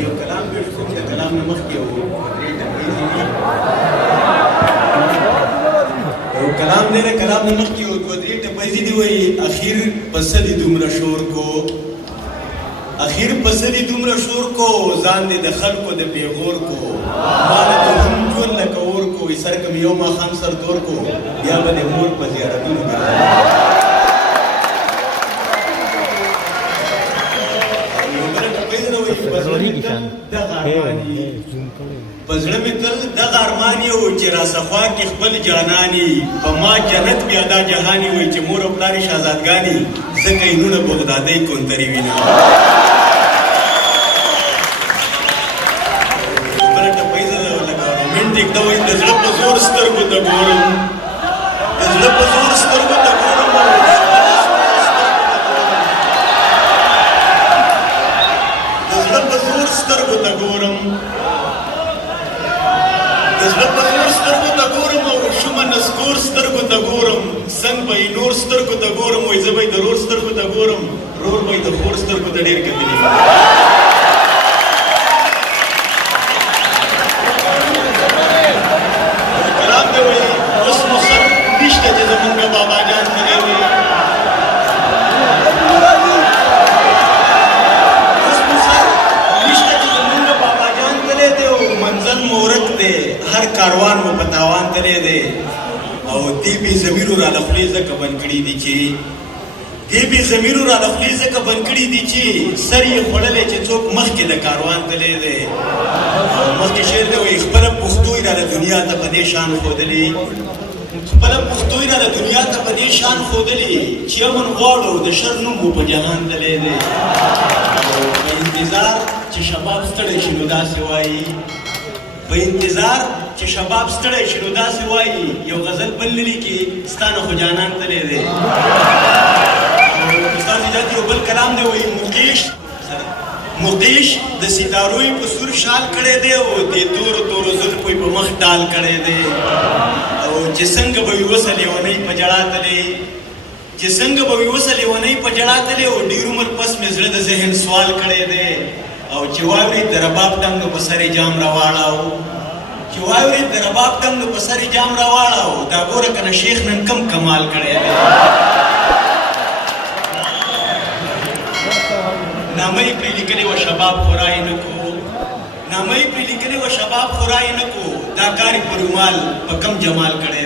یو کلام پیش کوم د کلام نه مخکې یو کلام دی د کلام نه مخکې یو دوه درې ټپې دي وایي اخیر پس دې دومره شور کو اخیر پس دې دومره شور کو ځان دې د خلکو د پیغور کو مال دې هم ژوند لکه اور کو سر کم یو ماښام سر تور کو بیا به د مور په زیارتونو پزړه مې تل دغه ارمان یو چې راڅخوا کې خپل جاناني په ما جنت بیا دا جهاني وایي چې مور او پلار یې شهزادګانې ځکه یې نونه بغدادۍ کونترې وینه بله ټپۍ زه لکه رومنټیک ته وایي د زړه په زور سترګو ته ګورم د زړه په زور سترګو ته ګورم د زړه په زور سترګو ته ګورم د زړه په زور سترګو ته ګورم او شومه نسکور سترګو ته ګورم څنګ به یې نور سترګو ته ګورم وایي زه به یې د رور سترګو ته ګورم رور به یې د خور سترګو ته ډېر کتلي کلام دی وایي اوس مو سر نشته چې زمونږ بابا جان تللی وي هر کاروان مو په تاوان تللی دی او دې بې ضمیرو راله خولې ځکه بند کړي دي چې دې بې ضمیرو راله خولې ځکه بند کړي دي چې سر یې خوړلی چې څوک مخکې د کاروان تللی دی مخکې شعر دی وایي خپله پښتو یې راله دنیا ته په دې شان ښودلې خپله پښتو یې راله دنیا ته په دې شان ښودلې چې امن غواړو د شر نوم مو په جهان تللی دی په انتظار چې شباب ستړی شي نو داسې وایي په انتظار چې شباب ستړی شي نو داسې وایي یو غزل بل لیکي ستا نه خو جانان تللی دی استاد اجازت یو بل کلام دی وایي مقیش د ستارو یې په سور شال کړی دی او د تورو تورو زلفو یې په مخ ډال کړی دی او چې څنګه به وي وسه لیونۍ په ژړا تللی چې څنګه به وي وسه لیونۍ په ژړا تللی او ډېر عمر پس مې زړه د ذهن سوال کړی دی او چې واوري د رباب ټنګ نو په سر جام راواړاو چې واوري د رباب ټنګ نو په سر جام راواړاو دا ګوره کنه شیخ نن کم کمال کړی دی نامه یې پرې لیکلې وه شباب خورا یې نه کو نامه یې پرې لیکلې وه شباب خورا یې نه کو دا کار یې په رومال په کم جمال کړی